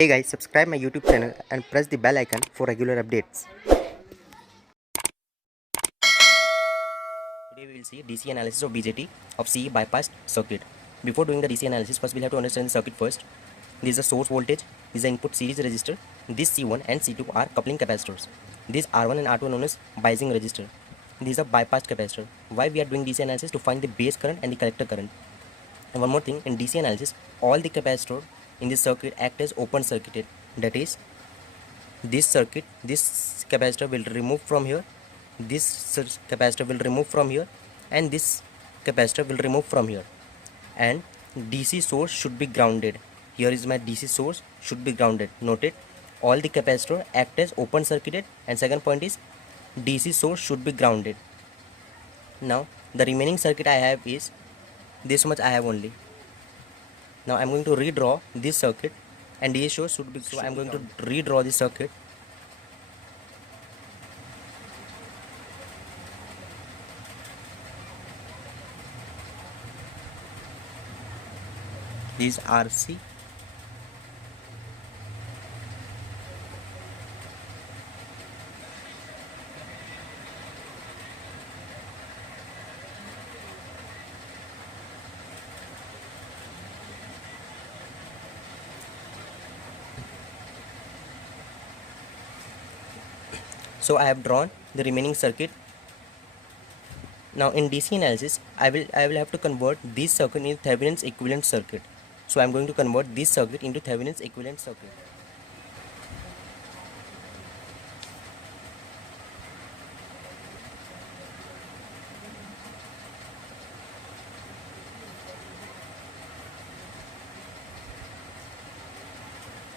Hey guys, subscribe my YouTube channel and press the bell icon for regular updates. Today we will see DC analysis of BJT of CE bypassed circuit. Before doing the DC analysis, first we'll have to understand the circuit first. This is the source voltage, this is the input series resistor, this C1 and C2 are coupling capacitors. This R1 and R2 are known as biasing resistor. These are bypassed capacitor. Why we are doing DC analysis? To find the base current and the collector current. And one more thing, in DC analysis, all the capacitor in this circuit act as open circuited. That is, this capacitor will remove from here, this capacitor will remove from here, and this capacitor will remove from here. And DC source should be grounded. Here is my DC source, should be grounded. Note it, all the capacitor act as open circuited, and second point is DC source should be grounded. Now the remaining circuit I have is this much I have only. Now I am going to redraw this circuit, and DC source should be, so I am going to redraw the circuit. This is RC, so I have drawn the remaining circuit. Now in DC analysis, I will have to convert this circuit into Thevenin's equivalent circuit. So I am going to convert this circuit into Thevenin's equivalent circuit.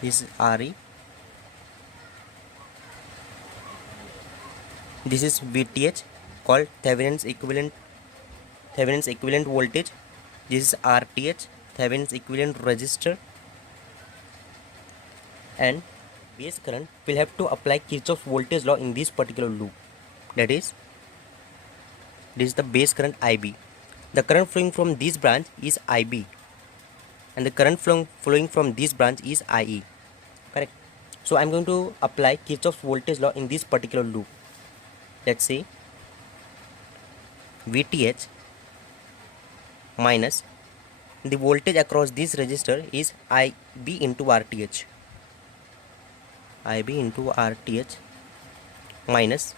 This is RE. This is VTH, called Thevenin's equivalent voltage. This is RTH, Thevenin's equivalent resistor. And base current will have to apply Kirchhoff's voltage law in this particular loop. That is, this is the base current IB. The current flowing from this branch is IB, and the current flowing from this branch is IE. Correct. So I am going to apply Kirchhoff's voltage law in this particular loop. Let's say VTH minus the voltage across this resistor is IB into RTH. IB into RTH minus,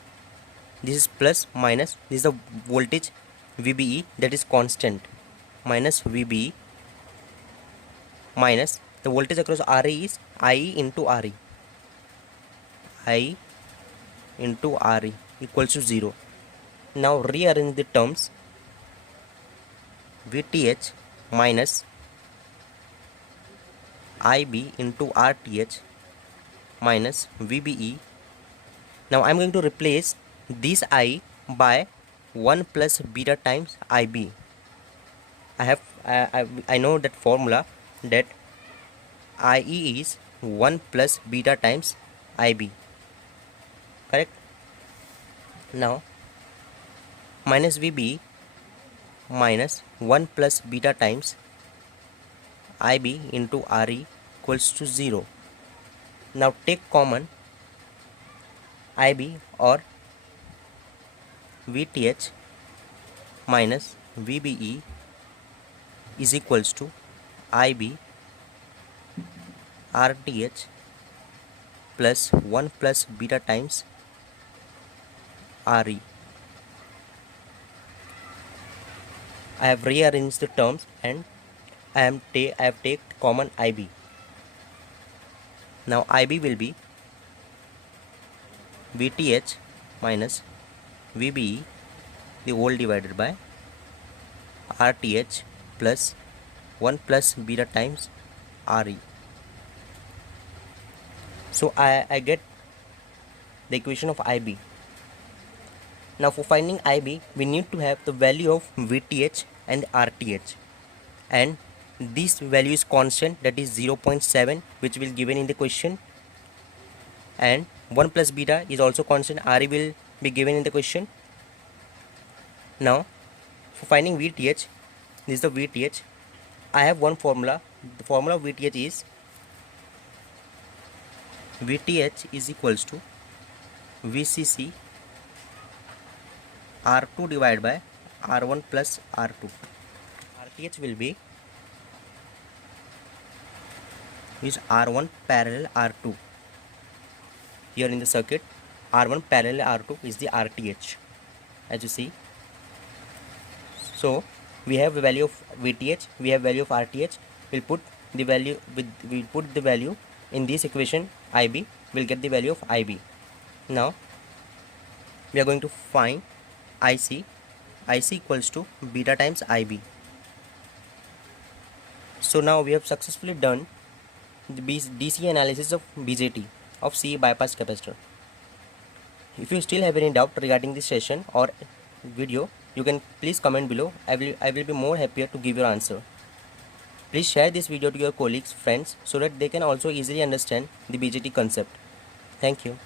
this is plus minus, this is the voltage VBE, that is constant, minus VBE minus the voltage across RE is IE into RE. I into RE equals to 0. Now rearrange the terms. VTH minus IB into RTH minus VBE. Now I am going to replace this I by 1 plus beta times IB. I know that formula, that IE is 1 plus beta times IB. Correct. Now minus VB minus 1 plus beta times IB into RE equals to 0. Now take common IB, or VTH minus VBE is equals to IB RTH plus 1 plus beta times RE. I have rearranged the terms, and I have taken common IB. Now IB will be VTH minus VBE, the whole divided by RTH plus 1 plus beta times RE. So I get the equation of IB. Now for finding IB, we need to have the value of VTH and RTH, and this value is constant, that is 0.7, which will given in the question, and 1 plus beta is also constant, RE will be given in the question. Now for finding VTH, this is the VTH. I have one formula. The formula of VTH is VTH is equals to VCC R2 divided by R1 plus R2. RTH will be is R1 parallel R2. Here in the circuit, R1 parallel R2 is the RTH, as you see. So we have the value of VTH, we have value of RTH. We'll put the value in this equation IB. We'll get the value of IB. Now we are going to find IC. IC equals to beta times IB. So now we have successfully done the DC analysis of BJT of CE bypass capacitor. If you still have any doubt regarding this session or video, you can please comment below. I will be more happier to give your answer. Please share this video to your colleagues, friends, so that they can also easily understand the BJT concept. Thank you.